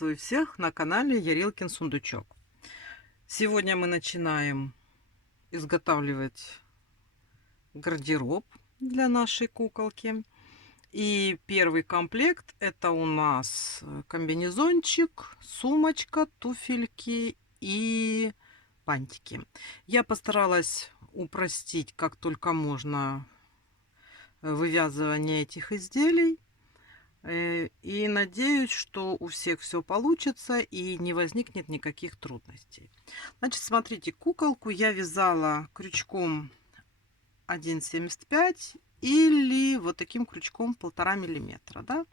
Приветствую всех на канале Ярилкин Сундучок. Сегодня мы начинаем изготавливать гардероб для нашей куколки. И первый комплект — это у нас комбинезончик, сумочка, туфельки и бантики. Я постаралась упростить как только можно вывязывание этих изделий. И надеюсь, что у всех все получится и не возникнет никаких трудностей. Значит, смотрите, куколку я вязала крючком 1,75 или вот таким крючком 1,5 миллиметра. Да?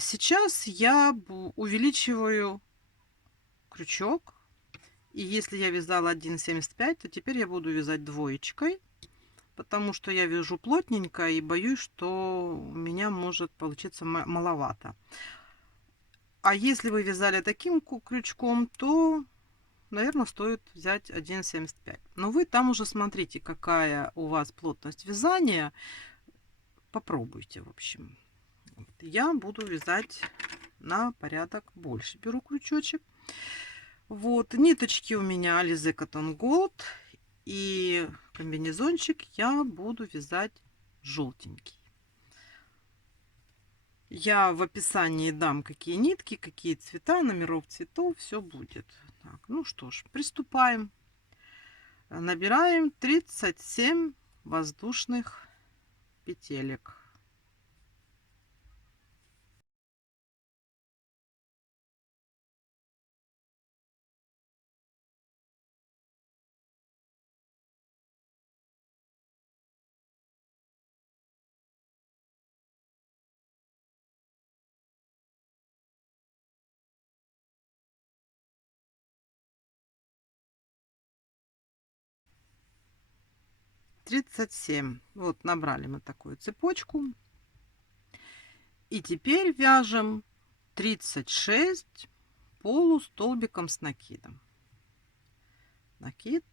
Сейчас я увеличиваю крючок. И если я вязала 1,75, то теперь я буду вязать двоечкой. Потому что я вяжу плотненько и боюсь, что у меня может получиться маловато. А если вы вязали таким крючком, то, наверное, стоит взять 1,75. Но вы там уже смотрите, какая у вас плотность вязания. Попробуйте, в общем. Я буду вязать на порядок больше. Беру крючочек. Вот, ниточки у меня Alize Cotton Gold. И комбинезончик я буду вязать желтенький. Я в описании дам, какие нитки, какие цвета, номеров цветов, все будет. Так, ну что ж, приступаем. Набираем 37 воздушных петелек. Тридцать семь. Вот набрали мы такую цепочку. И теперь вяжем 36 полустолбиком с накидом. Накид.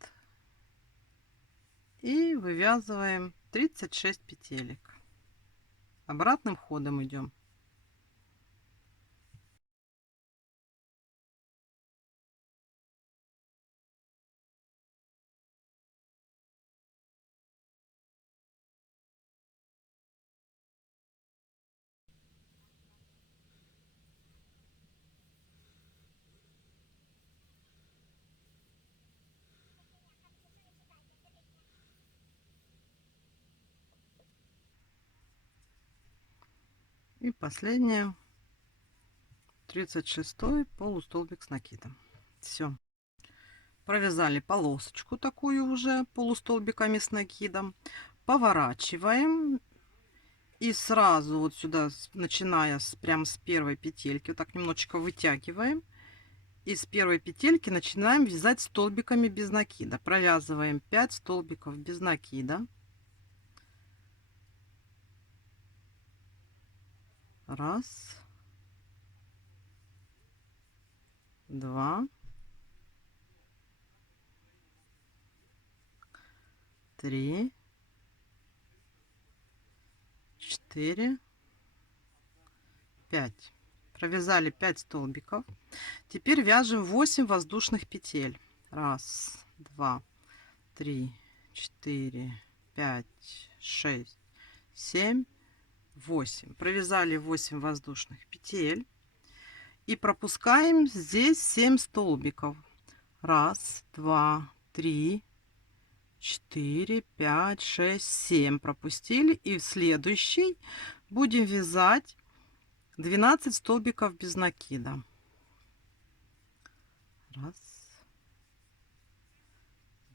И вывязываем 36 петелек. Обратным ходом идем. И последнее, 36 полустолбик с накидом. Все. Провязали полосочку такую уже полустолбиками с накидом. Поворачиваем. И сразу вот сюда, начиная прям с первой петельки, вот так немножечко вытягиваем. И с первой петельки начинаем вязать столбиками без накида. Провязываем 5 столбиков без накида. Раз. Два. Три. 4, 5. Провязали 5 столбиков. Теперь вяжем 8 воздушных петель. Раз, два, три, 4, 5, 6, 7, 8. Провязали 8 воздушных петель. И пропускаем здесь 7 столбиков. Раз, два, три, 4, 5, 6, 7 пропустили. И в следующий будем вязать 12 столбиков без накида. Раз,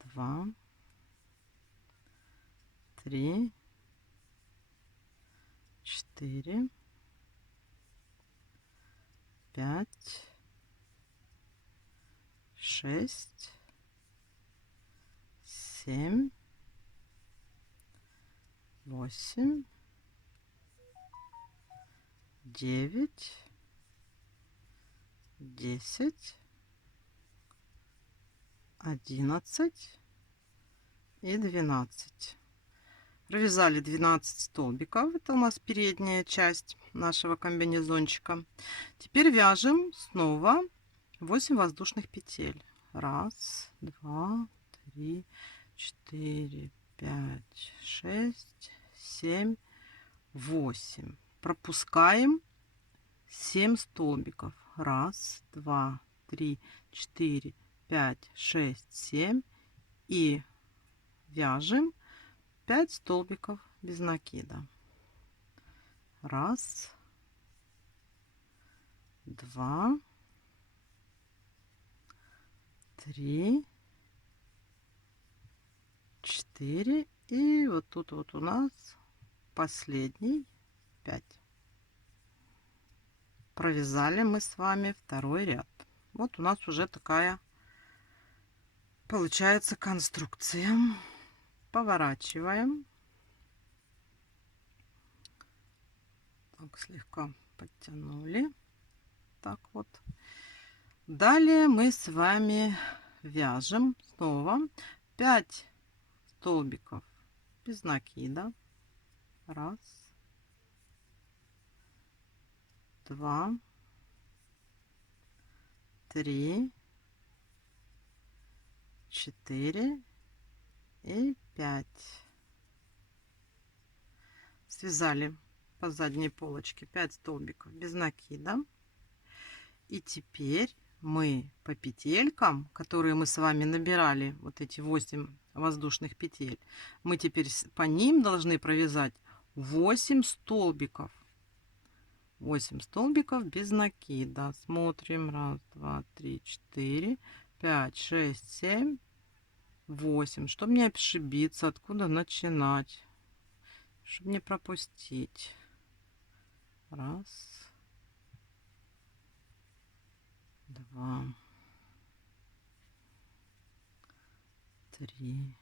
два, три, 4, 5, 6, 7, 8, 9, 10, 11 и 12. Провязали 12 столбиков. Это у нас передняя часть нашего комбинезончика. Теперь вяжем снова 8 воздушных петель. 1, 2, 3, 4, 5, 6, 7, 8. Пропускаем 7 столбиков. 1, 2, 3, 4, 5, 6, 7. И вяжем 5 столбиков без накида. 1, 2, 3, 4. И вот тут вот у нас последний 5. Провязали мы с вами второй ряд. Вот у нас уже такая получается конструкция. Поворачиваем. Так, слегка подтянули. Так вот. Далее мы с вами вяжем снова 5 столбиков без накида. 1, 2, 3, 4 и 5. Связали по задней полочке 5 столбиков без накида. И теперь мы по петелькам, которые мы с вами набирали, вот эти 8 воздушных петель, мы теперь по ним должны провязать 8 столбиков. 8 столбиков без накида. Смотрим. 1, 2, 3, 4, 5, 6, 7, 8. Чтобы не ошибиться, откуда начинать. Чтобы не пропустить. 1, 2, 3,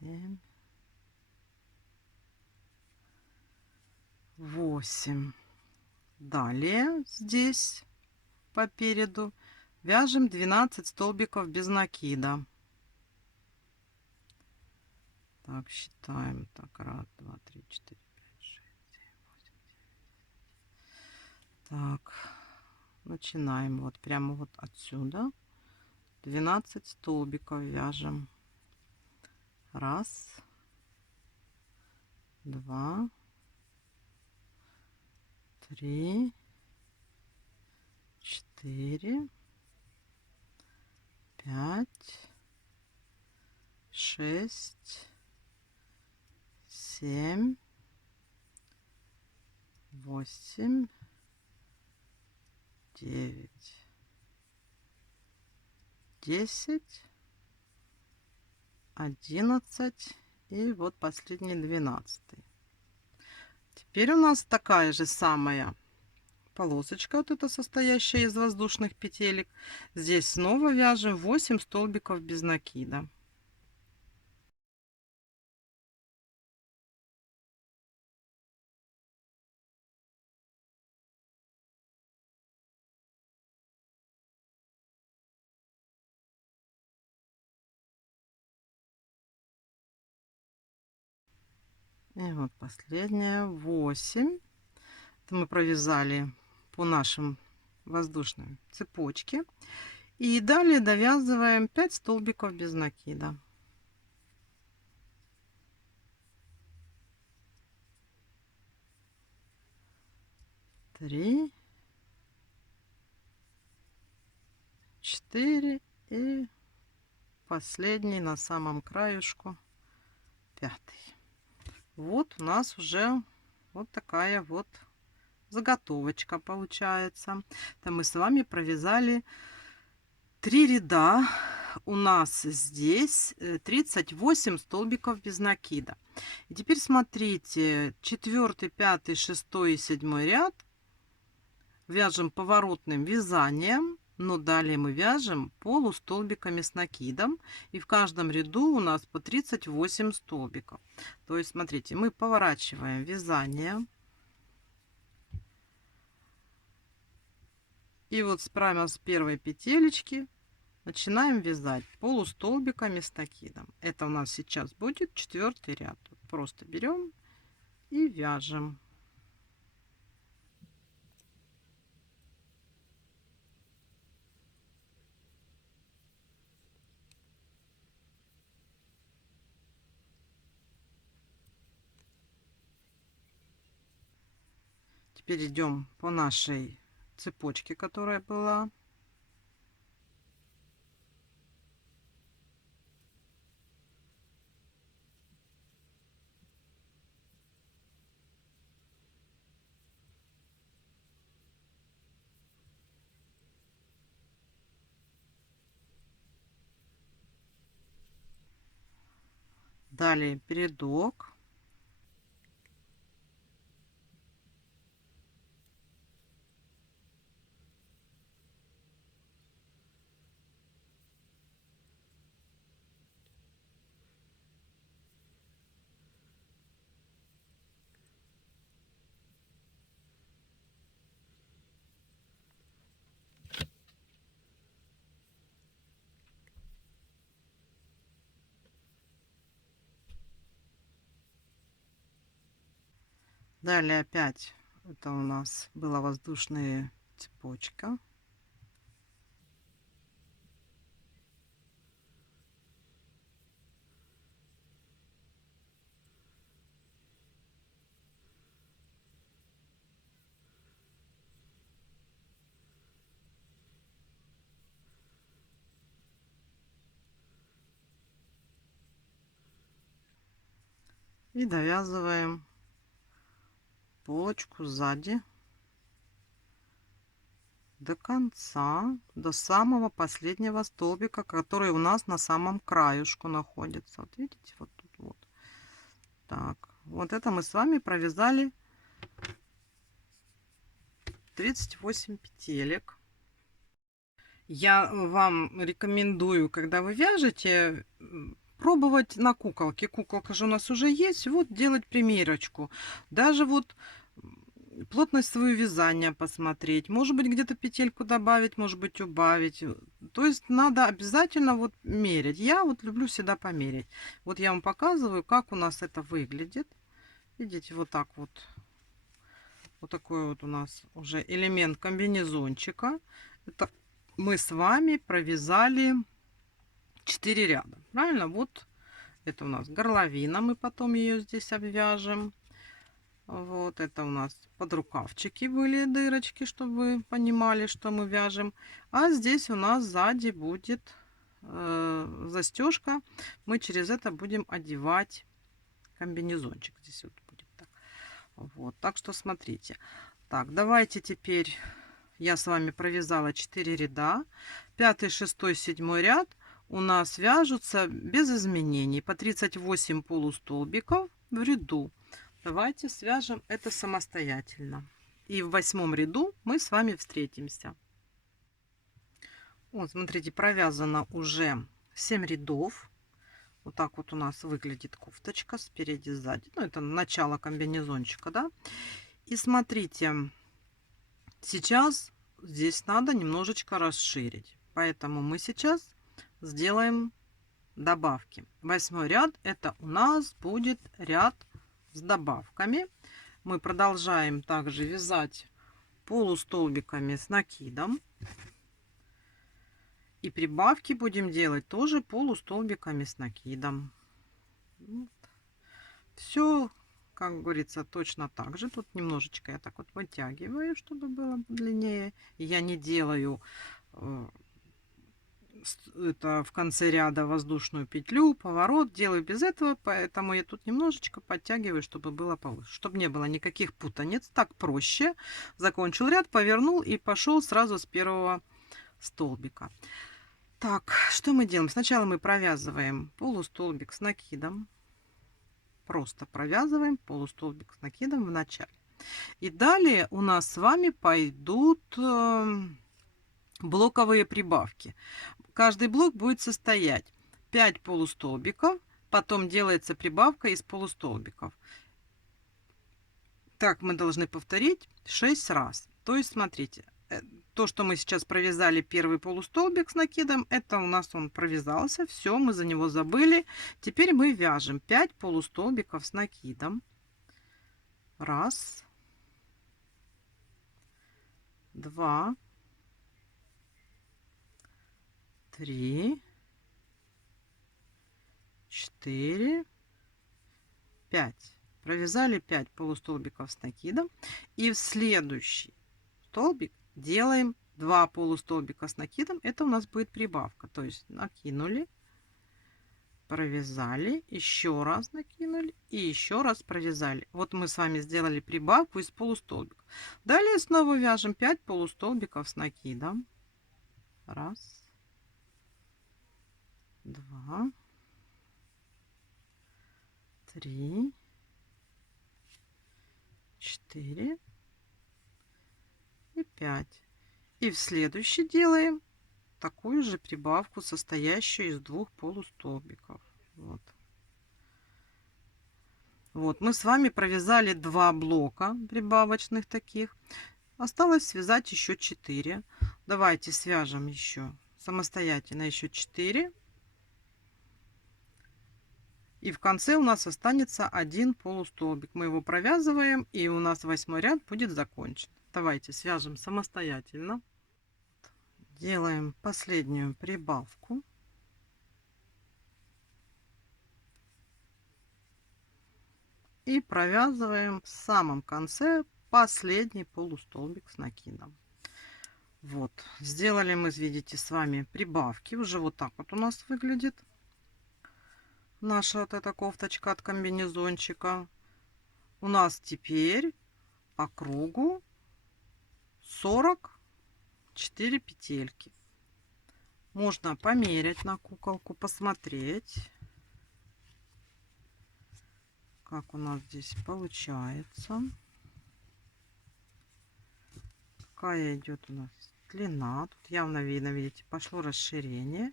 7, 8. Далее здесь по переду вяжем 12 столбиков без накида. Так, считаем. Так, 1, 2, 3, 4, 5, 6, 7, 8, 9. Так, начинаем вот прямо вот отсюда. 12 столбиков вяжем. 1, 2, 3, 4, 5, 6, 7, 8, 9, 10, 11 и вот последний 12. Теперь у нас такая же самая полосочка, вот эта состоящая из воздушных петелек. Здесь снова вяжем 8 столбиков без накида. И вот последняя 8. Это мы провязали по нашим воздушным цепочке. И далее довязываем 5 столбиков без накида. 3, 4 и последний на самом краюшку 5. Вот у нас уже вот такая вот заготовочка получается. Это мы с вами провязали 3 ряда. У нас здесь 38 столбиков без накида. И теперь смотрите, 4, 5, 6 и 7 ряд вяжем поворотным вязанием. Но далее мы вяжем полустолбиками с накидом. И в каждом ряду у нас по 38 столбиков. То есть, смотрите, мы поворачиваем вязание. И вот прямо с первой петелечки начинаем вязать полустолбиками с накидом. Это у нас сейчас будет 4-й ряд. Просто берем и вяжем. Теперь идем по нашей цепочке, которая была. Далее передок. Далее опять это у нас была воздушная цепочка. И довязываем полочку сзади до конца, до самого последнего столбика, который у нас на самом краюшку находится. Вот видите, вот тут вот. Так, вот это мы с вами провязали 38 петелек. Я вам рекомендую, когда вы вяжете, пробовать на куколке. Куколка же у нас уже есть. Вот делать примерочку. Даже вот плотность свою вязания посмотреть. Может быть, где-то петельку добавить, может быть, убавить. То есть надо обязательно вот мерить. Я вот люблю всегда померить. Вот я вам показываю, как у нас это выглядит. Видите, вот так вот. Вот такой вот у нас уже элемент комбинезончика. Это мы с вами провязали 4 ряда. Правильно? Вот это у нас горловина. Мы потом ее здесь обвяжем. Вот это у нас подрукавчики были, дырочки, чтобы вы понимали, что мы вяжем. А здесь у нас сзади будет застежка. Мы через это будем одевать комбинезончик. Здесь вот будет так. Вот, так что смотрите. Так, давайте теперь я с вами провязала 4 ряда. 5, 6, 7 ряд у нас вяжутся без изменений по 38 полустолбиков в ряду. Давайте свяжем это самостоятельно. И в 8 ряду мы с вами встретимся. Вот, смотрите, провязано уже 7 рядов. Вот так вот у нас выглядит кофточка спереди, сзади. Ну, это начало комбинезончика, да. И смотрите, сейчас здесь надо немножечко расширить. Поэтому мы сейчас сделаем добавки. 8 ряд это у нас будет ряд с добавками. Мы продолжаем также вязать полустолбиками с накидом. И прибавки будем делать тоже полустолбиками с накидом. Вот. Все, как говорится, точно так же. Тут немножечко я так вот вытягиваю, чтобы было длиннее. Я не делаю это в конце ряда воздушную петлю, поворот, делаю без этого, поэтому я тут немножечко подтягиваю, чтобы было повыше, чтобы не было никаких путаниц. Так проще. Закончил ряд, повернул и пошел сразу с первого столбика. Так, что мы делаем? Сначала мы провязываем полустолбик с накидом. Просто провязываем полустолбик с накидом в начале. И далее у нас с вами пойдут блоковые прибавки. Каждый блок будет состоять 5 полустолбиков, потом делается прибавка из полустолбиков. Так мы должны повторить 6 раз. То есть, смотрите, то, что мы сейчас провязали первый полустолбик с накидом, это у нас он провязался. Все, мы за него забыли. Теперь мы вяжем 5 полустолбиков с накидом. Раз, два, три, 4, 5. Провязали 5 полустолбиков с накидом. И в следующий столбик делаем 2 полустолбика с накидом. Это у нас будет прибавка. То есть накинули, провязали, еще раз накинули и еще раз провязали. Вот мы с вами сделали прибавку из полустолбиков. Далее снова вяжем 5 полустолбиков с накидом. Раз, два, три, 4 и 5. И в следующий делаем такую же прибавку, состоящую из 2 полустолбиков. Вот. Вот, мы с вами провязали 2 блока прибавочных таких. Осталось связать еще 4. Давайте свяжем еще самостоятельно еще 4. И в конце у нас останется 1 полустолбик. Мы его провязываем, и у нас 8 ряд будет закончен. Давайте свяжем самостоятельно. Делаем последнюю прибавку. И провязываем в самом конце последний полустолбик с накидом. Вот, сделали мы, видите, с вами прибавки. Уже вот так вот у нас выглядит наша вот эта кофточка от комбинезончика. У нас теперь по кругу 44 петельки. Можно померять на куколку, посмотреть, как у нас здесь получается. Какая идет у нас длина. Тут явно видно, видите, пошло расширение.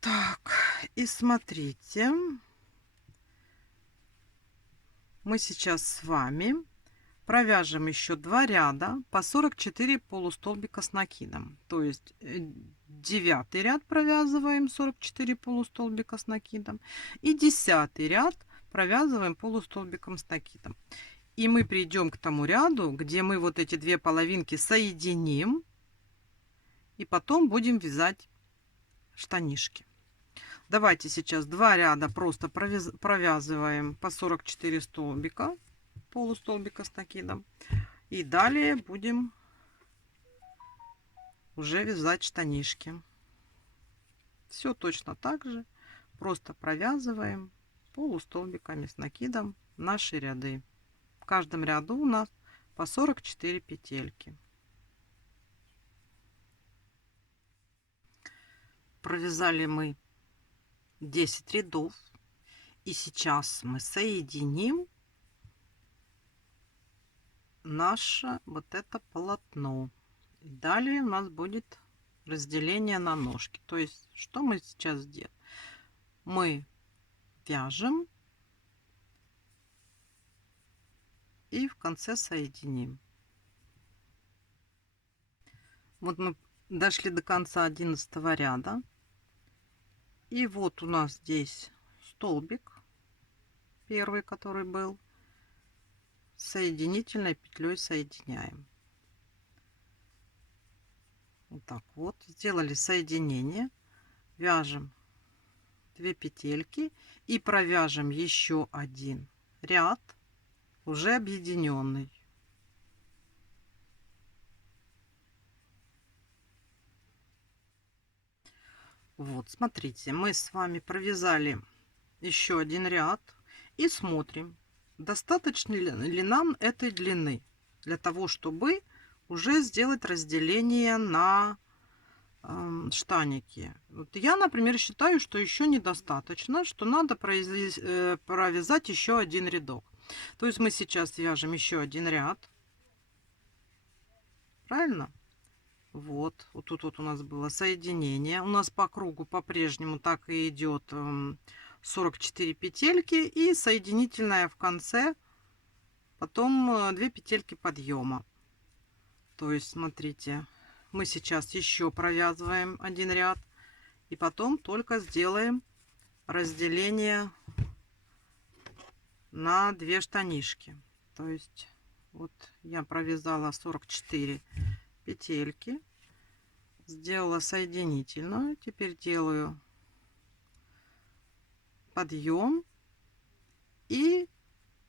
Так, и смотрите, мы сейчас с вами провяжем еще 2 ряда по 44 полустолбика с накидом. То есть 9 ряд провязываем 44 полустолбика с накидом. И 10 ряд провязываем полустолбиком с накидом. И мы придем к тому ряду, где мы вот эти 2 половинки соединим. И потом будем вязать штанишки. Давайте сейчас 2 ряда просто провязываем по 44 столбика, полустолбика с накидом. И далее будем уже вязать штанишки. Все точно так же. Просто провязываем полустолбиками с накидом наши ряды. В каждом ряду у нас по 44 петельки. Провязали мы 10 рядов. И сейчас мы соединим наше вот это полотно. И далее у нас будет разделение на ножки. То есть, что мы сейчас делаем? Мы вяжем и в конце соединим. Вот мы дошли до конца 11 ряда. И вот у нас здесь столбик первый, который был. Соединительной петлей соединяем. Вот так вот. Сделали соединение. Вяжем 2 петельки и провяжем еще один ряд, уже объединенный. Вот, смотрите, мы с вами провязали еще один ряд и смотрим, достаточно ли нам этой длины для того, чтобы уже сделать разделение на штаники. Вот я, например, считаю, что еще недостаточно, что надо провязать еще один рядок. То есть мы сейчас вяжем еще один ряд. Правильно? Вот тут вот у нас было соединение. У нас по кругу по-прежнему так и идет 44 петельки и соединительная в конце, потом 2 петельки подъема. То есть, смотрите, мы сейчас еще провязываем один ряд и потом только сделаем разделение на 2 штанишки. То есть, вот я провязала 44 петельки, сделала соединительную, теперь делаю подъем и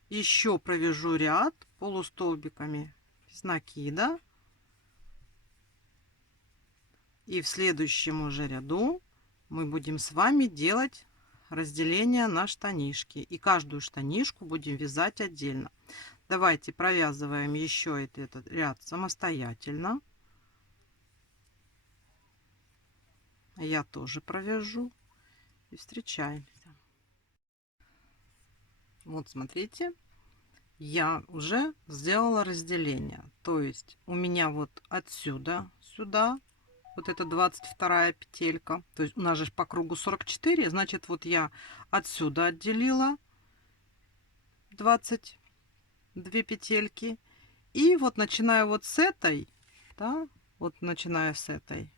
еще провяжу ряд полустолбиками с накида, и в следующем уже ряду мы будем с вами делать разделение на штанишки, и каждую штанишку будем вязать отдельно. Давайте провязываем еще этот ряд самостоятельно. Я тоже провяжу и встречаемся. Вот смотрите, я уже сделала разделение, то есть у меня вот отсюда сюда вот это 22 петелька, то есть у нас же по кругу 44, значит вот я отсюда отделила 22 петельки, и вот начиная вот с этой, да, вот начиная с этой,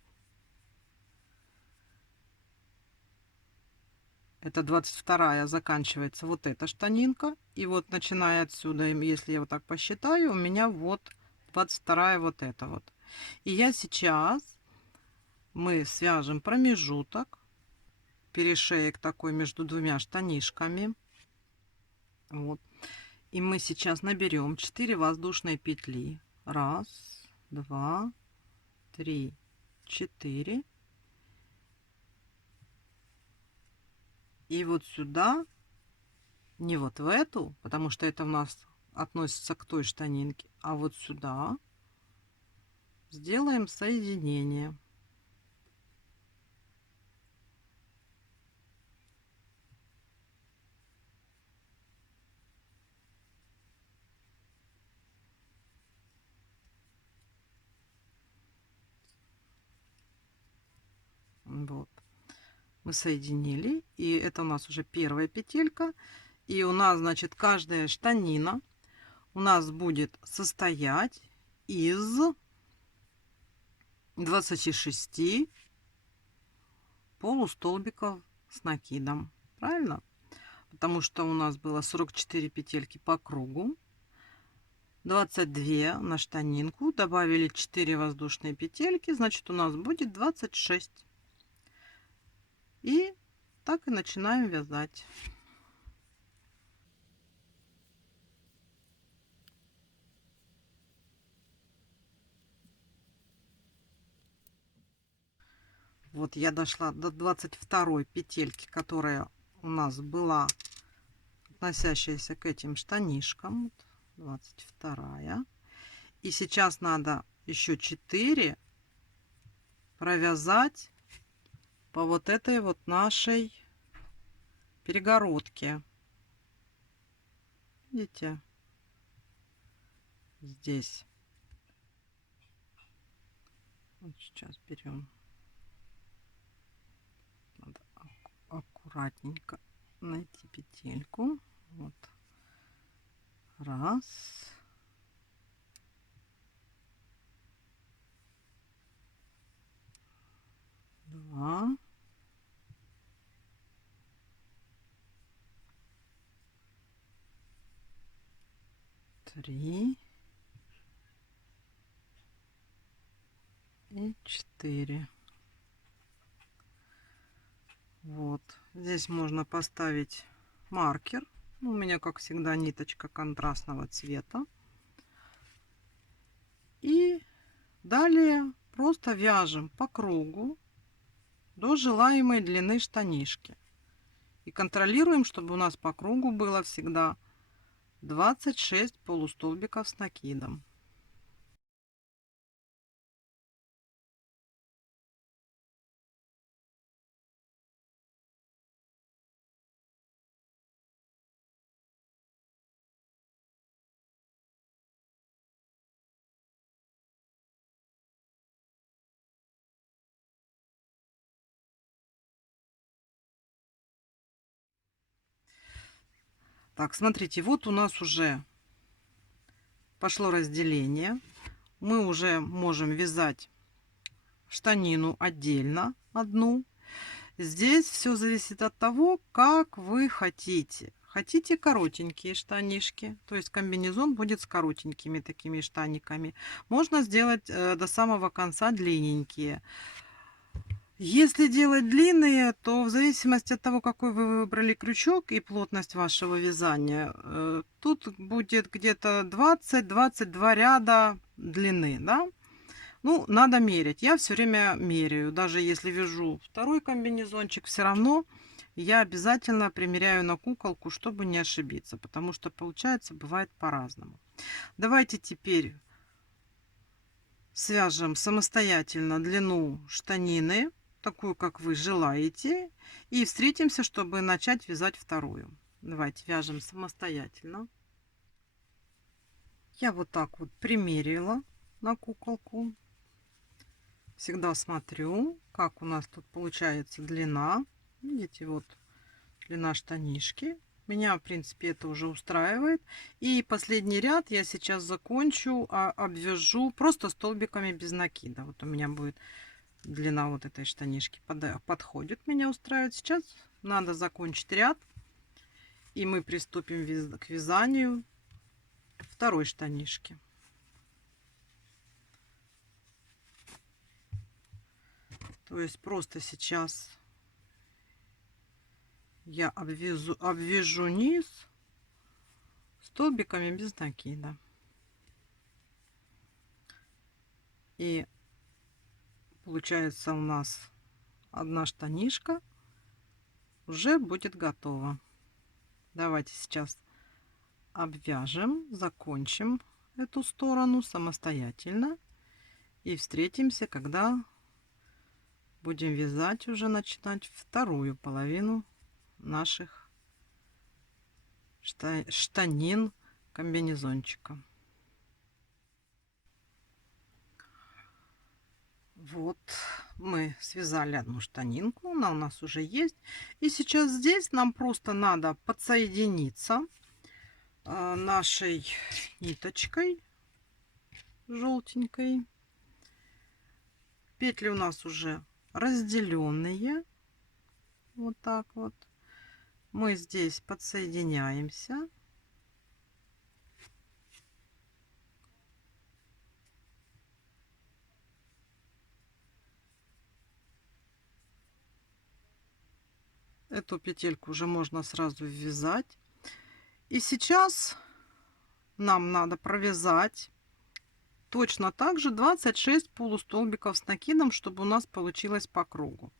это 22, заканчивается вот эта штанинка, и вот начиная отсюда, если я вот так посчитаю, у меня вот 22 вот это вот. И я сейчас, мы свяжем промежуток, перешеек такой между двумя штанишками, вот, и мы сейчас наберем 4 воздушные петли, 1, 2, 3, 4, и вот сюда, не вот в эту, потому что это у нас относится к той штанинке, а вот сюда сделаем соединение. Вот, мы соединили, и это у нас уже первая петелька, и у нас, значит, каждая штанина у нас будет состоять из 26 полустолбиков с накидом, правильно? Потому что у нас было 44 петельки по кругу, 22 на штанинку, добавили 4 воздушные петельки, значит у нас будет 26. И так и начинаем вязать. Вот я дошла до 22 петельки, которая у нас была относящаяся к этим штанишкам. 22. И сейчас надо еще 4 провязать по вот этой вот нашей перегородке. Видите? Здесь. Вот сейчас берем. Надо аккуратненько найти петельку. Вот. 1, 2, 3 и 4. Вот. Здесь можно поставить маркер. У меня, как всегда, ниточка контрастного цвета. И далее просто вяжем по кругу до желаемой длины штанишки. И контролируем, чтобы у нас по кругу было всегда 26 полустолбиков с накидом. Так, смотрите, вот у нас уже пошло разделение. Мы уже можем вязать штанину отдельно одну. Здесь все зависит от того, как вы хотите. Хотите коротенькие штанишки, то есть комбинезон будет с коротенькими такими штаниками. Можно сделать до самого конца длинненькие. Если делать длинные, то в зависимости от того, какой вы выбрали крючок и плотность вашего вязания, тут будет где-то 20-22 ряда длины, да? Ну, надо мерить. Я все время меряю. Даже если вяжу второй комбинезончик, все равно я обязательно примеряю на куколку, чтобы не ошибиться, потому что получается, бывает по-разному. Давайте теперь свяжем самостоятельно длину штанины, такую, как вы желаете, и встретимся, чтобы начать вязать вторую. Давайте вяжем самостоятельно. Я вот так вот примерила на куколку. Всегда смотрю, как у нас тут получается длина. Видите, вот длина штанишки. Меня, в принципе, это уже устраивает. И последний ряд я сейчас закончу, обвяжу просто столбиками без накида. Вот у меня будет длина вот этой штанишки. Подходит, меня устраивает. Сейчас надо закончить ряд. И мы приступим к вязанию второй штанишки. То есть просто сейчас я обвяжу низ столбиками без накида. И получается у нас одна штанишка уже будет готова. Давайте сейчас обвяжем, закончим эту сторону самостоятельно и встретимся, когда будем вязать, уже начинать вторую половину наших штанин комбинезончика. Вот мы связали одну штанинку, она у нас уже есть. И сейчас здесь нам просто надо подсоединиться нашей ниточкой желтенькой. Петли у нас уже разделенные. Вот так вот. Мы здесь подсоединяемся. Эту петельку уже можно сразу ввязать. И сейчас нам надо провязать точно так же 26 полустолбиков с накидом, чтобы у нас получилось по кругу.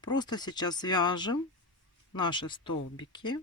Просто сейчас вяжем наши столбики.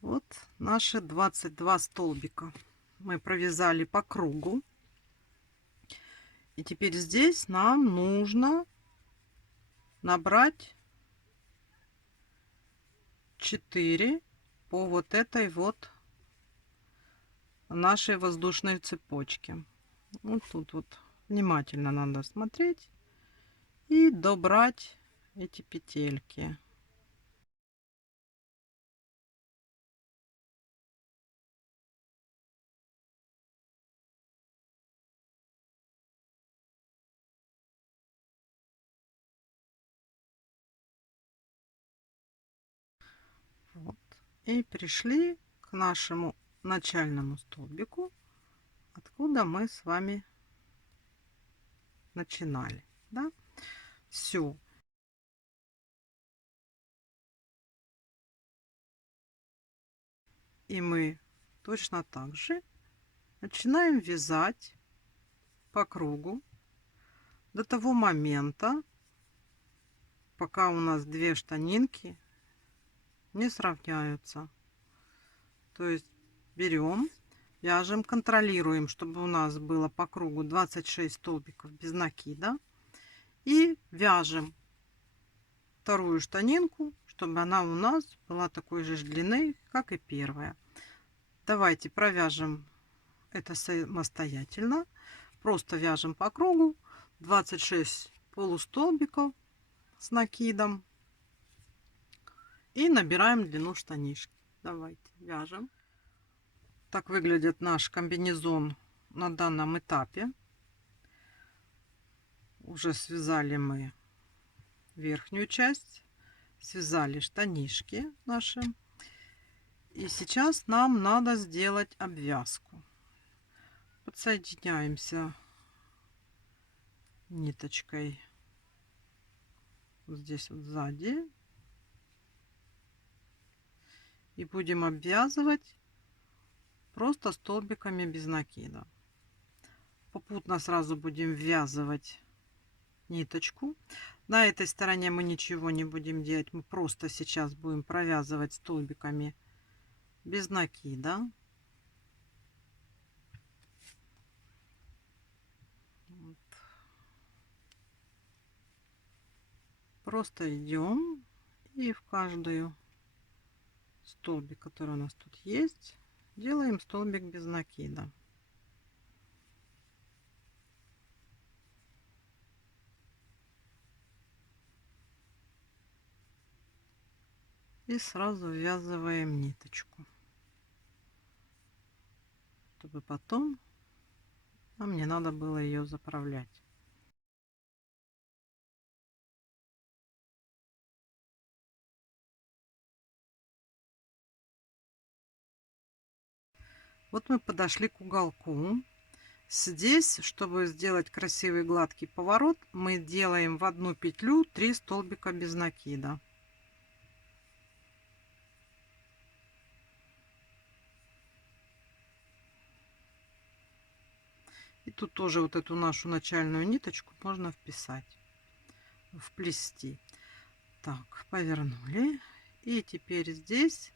Вот наши 22 столбика мы провязали по кругу. И теперь здесь нам нужно набрать 4 по вот этой вот нашей воздушной цепочке. Вот тут вот внимательно надо смотреть и добрать эти петельки. Вот. И пришли к нашему начальному столбику, откуда мы с вами начинали. Да? Все. И мы точно так же начинаем вязать по кругу до того момента, пока у нас две штанинки не сравняются. То есть берем вяжем, контролируем, чтобы у нас было по кругу 26 столбиков без накида. И вяжем вторую штанинку, чтобы она у нас была такой же длины, как и первая. Давайте провяжем это самостоятельно. Просто вяжем по кругу 26 полустолбиков с накидом и набираем длину штанишки. Давайте вяжем. Так выглядит наш комбинезон на данном этапе. Уже связали мы верхнюю часть, связали штанишки наши. И сейчас нам надо сделать обвязку. Подсоединяемся ниточкой вот здесь вот сзади. И будем обвязывать просто столбиками без накида. Попутно сразу будем ввязывать ниточку. На этой стороне мы ничего не будем делать. Мы просто сейчас будем провязывать столбиками без накида. Вот. Просто идем и в каждую столбик, который у нас тут есть, делаем столбик без накида. И сразу ввязываем ниточку, чтобы потом нам не надо было ее заправлять. Вот мы подошли к уголку. Здесь, чтобы сделать красивый гладкий поворот, мы делаем в одну петлю 3 столбика без накида. И тут тоже вот эту нашу начальную ниточку можно вписать, вплести. Так, повернули. И теперь здесь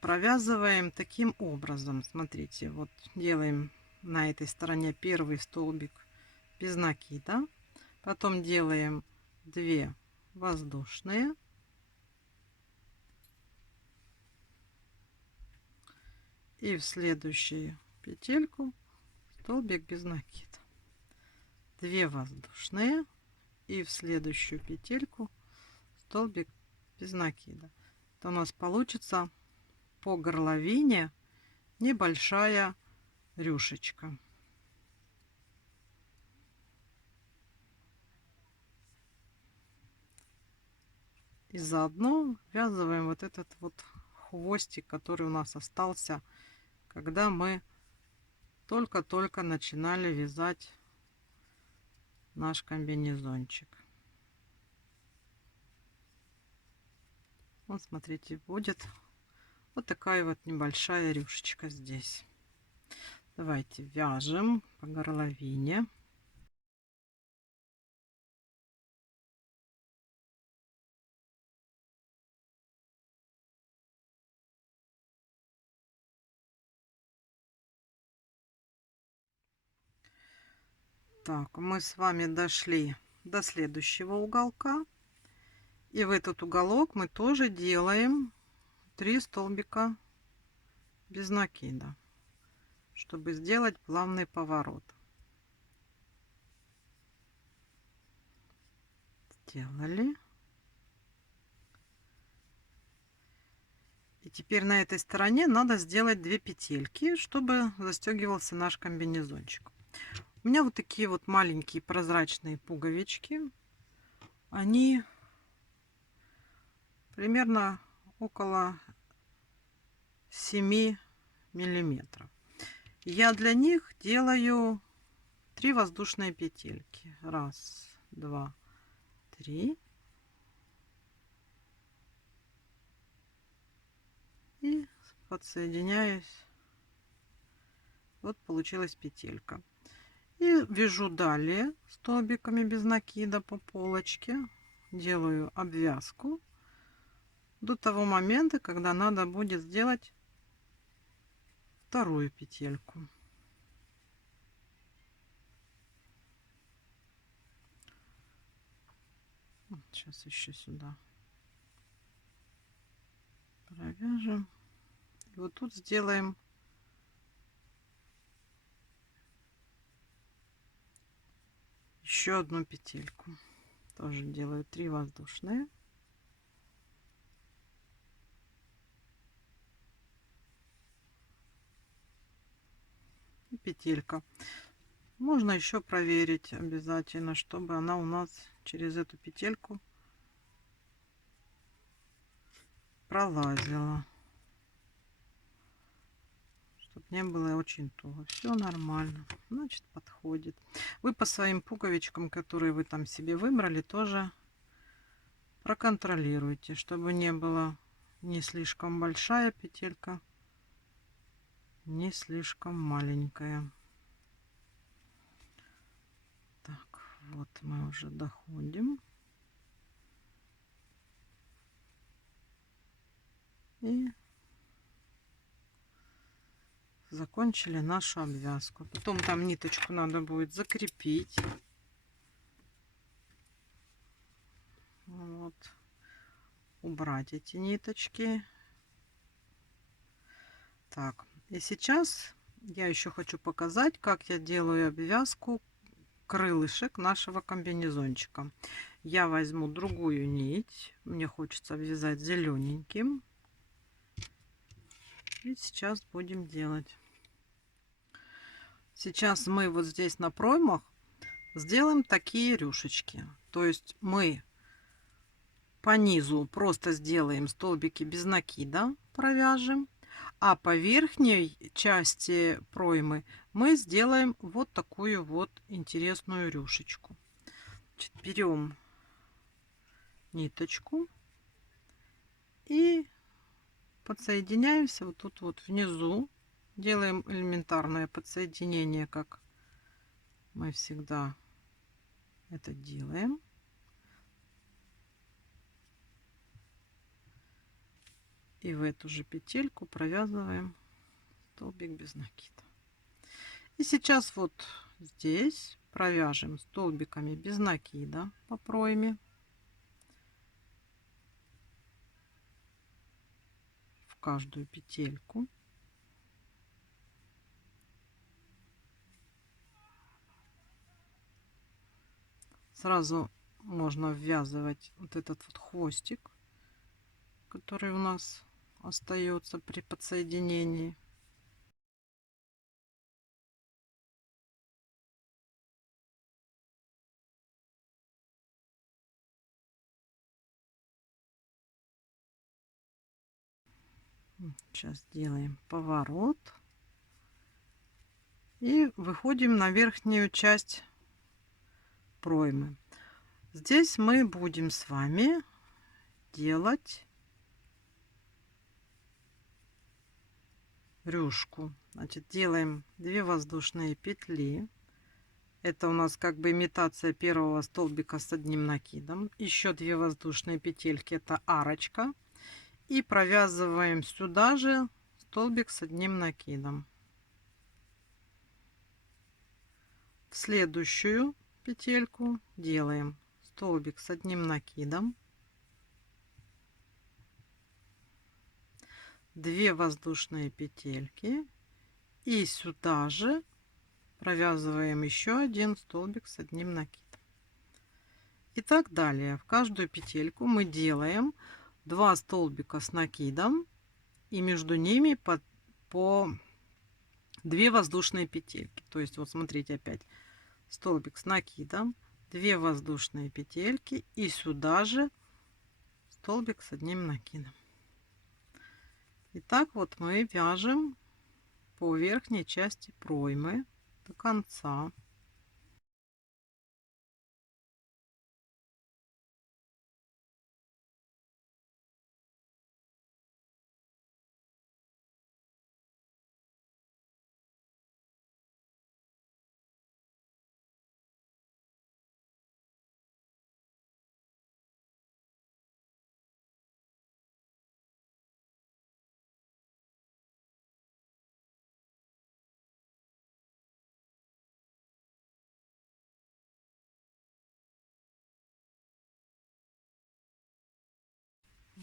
провязываем таким образом. Смотрите, вот делаем на этой стороне первый столбик без накида. Потом делаем 2 воздушные. И в следующую петельку столбик без накида. 2 воздушные. И в следующую петельку столбик без накида. Это у нас получится по горловине небольшая рюшечка. И заодно ввязываем вот этот вот хвостик, который у нас остался, когда мы только-только начинали вязать наш комбинезончик. Вот смотрите, будет вот такая вот небольшая рюшечка здесь. Давайте вяжем по горловине. Так, мы с вами дошли до следующего уголка. И в этот уголок мы тоже делаем 3 столбика без накида, чтобы сделать плавный поворот. Сделали. И теперь на этой стороне надо сделать 2 петельки, чтобы застегивался наш комбинезончик. У меня вот такие вот маленькие прозрачные пуговички. Они примерно около 7 миллиметров. Я для них делаю 3 воздушные петельки. 1, 2, 3. И подсоединяюсь. Вот получилась петелька. И вяжу далее столбиками без накида по полочке. Делаю обвязку до того момента, когда надо будет сделать вторую петельку. Сейчас еще сюда провяжем. И вот тут сделаем еще одну петельку. Тоже делаю 3 воздушные. И петелька. Можно еще проверить обязательно, чтобы она у нас через эту петельку пролазила, чтобы не было очень туго. Все нормально, значит подходит. Вы по своим пуговичкам, которые вы там себе выбрали, тоже проконтролируйте, чтобы не было не слишком большая петелька, не слишком маленькая. Так, вот мы уже доходим. И закончили нашу обвязку. Потом там ниточку надо будет закрепить. Вот. Убрать эти ниточки. Так, и сейчас я еще хочу показать, как я делаю обвязку крылышек нашего комбинезончика. Я возьму другую нить. Мне хочется обвязать зелененьким. И сейчас будем делать. Сейчас мы вот здесь на проймах сделаем такие рюшечки. То есть мы по низу просто сделаем столбики без накида, провяжем. А по верхней части проймы мы сделаем вот такую вот интересную рюшечку. Значит, берем ниточку и подсоединяемся вот тут вот внизу. Делаем элементарное подсоединение, как мы всегда это делаем. И в эту же петельку провязываем столбик без накида. И сейчас вот здесь провяжем столбиками без накида по пройме. В каждую петельку. Сразу можно ввязывать вот этот вот хвостик, который у нас остается при подсоединении. Сейчас делаем поворот и выходим на верхнюю часть проймы. Здесь мы будем с вами делать рюшку. Значит, делаем 2 воздушные петли. Это у нас как бы имитация первого столбика с одним накидом. Еще 2 воздушные петельки, это арочка. И провязываем сюда же столбик с одним накидом. В следующую петельку делаем столбик с одним накидом, 2 воздушные петельки и сюда же провязываем еще один столбик с одним накидом. И так далее. В каждую петельку мы делаем 2 столбика с накидом и между ними по 2 воздушные петельки. То есть вот смотрите, опять столбик с накидом, 2 воздушные петельки и сюда же столбик с одним накидом. И так вот мы вяжем по верхней части проймы до конца.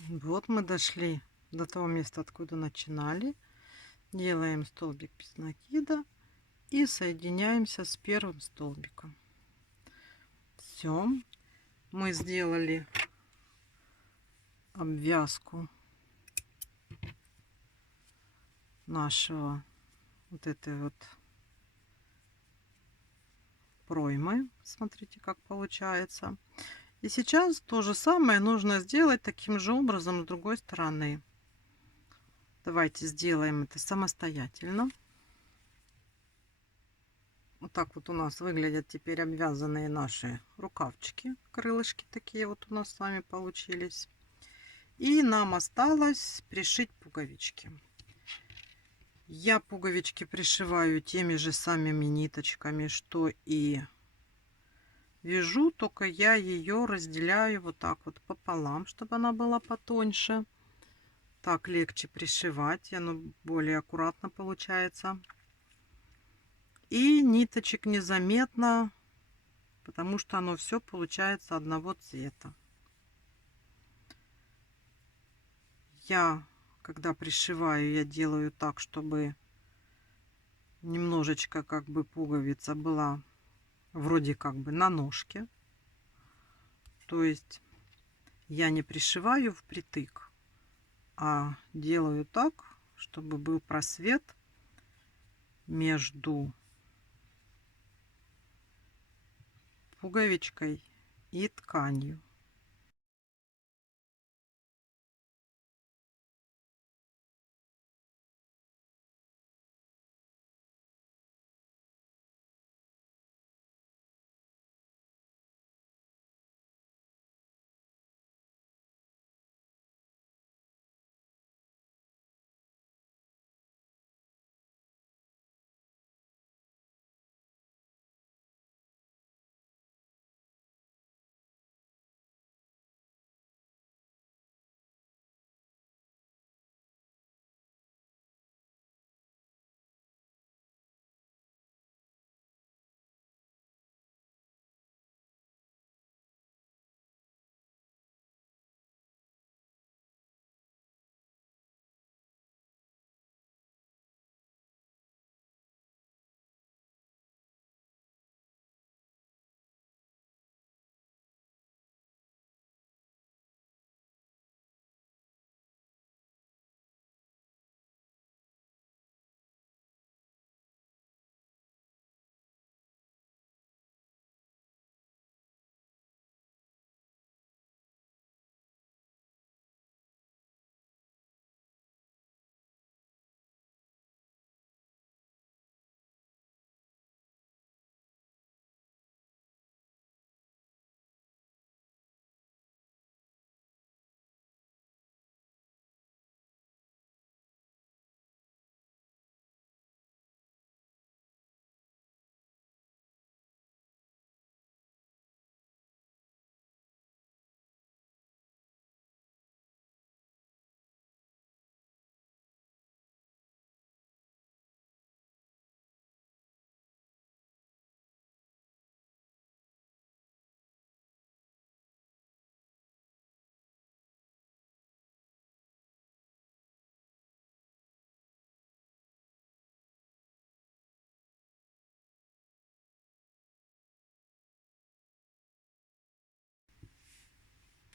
Вот мы дошли до того места, откуда начинали. Делаем столбик без накида и соединяемся с первым столбиком. Все. Мы сделали обвязку нашего вот этой вот проймы. Смотрите, как получается. И сейчас то же самое нужно сделать таким же образом с другой стороны. Давайте сделаем это самостоятельно. Вот так вот у нас выглядят теперь обвязанные наши рукавчики. Крылышки такие вот у нас с вами получились. И нам осталось пришить пуговички. Я пуговички пришиваю теми же самыми ниточками, что и вяжу, только я ее разделяю вот так вот пополам, чтобы она была потоньше. Так легче пришивать, и оно более аккуратно получается. И ниточек незаметно, потому что оно все получается одного цвета. Когда пришиваю, я делаю так, чтобы немножечко как бы пуговица была вроде как бы на ножке. То есть я не пришиваю впритык, а делаю так, чтобы был просвет между пуговичкой и тканью.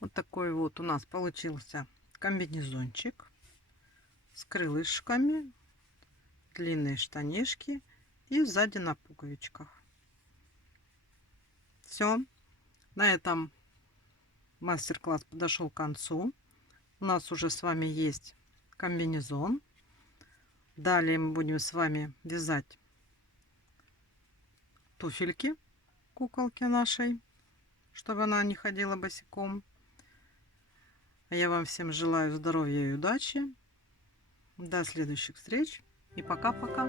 Вот такой вот у нас получился комбинезончик с крылышками, длинные штанишки и сзади на пуговичках. Все, на этом мастер-класс подошел к концу. У нас уже с вами есть комбинезон. Далее мы будем с вами вязать туфельки куколки нашей, чтобы она не ходила босиком. А я вам всем желаю здоровья и удачи. До следующих встреч и пока-пока.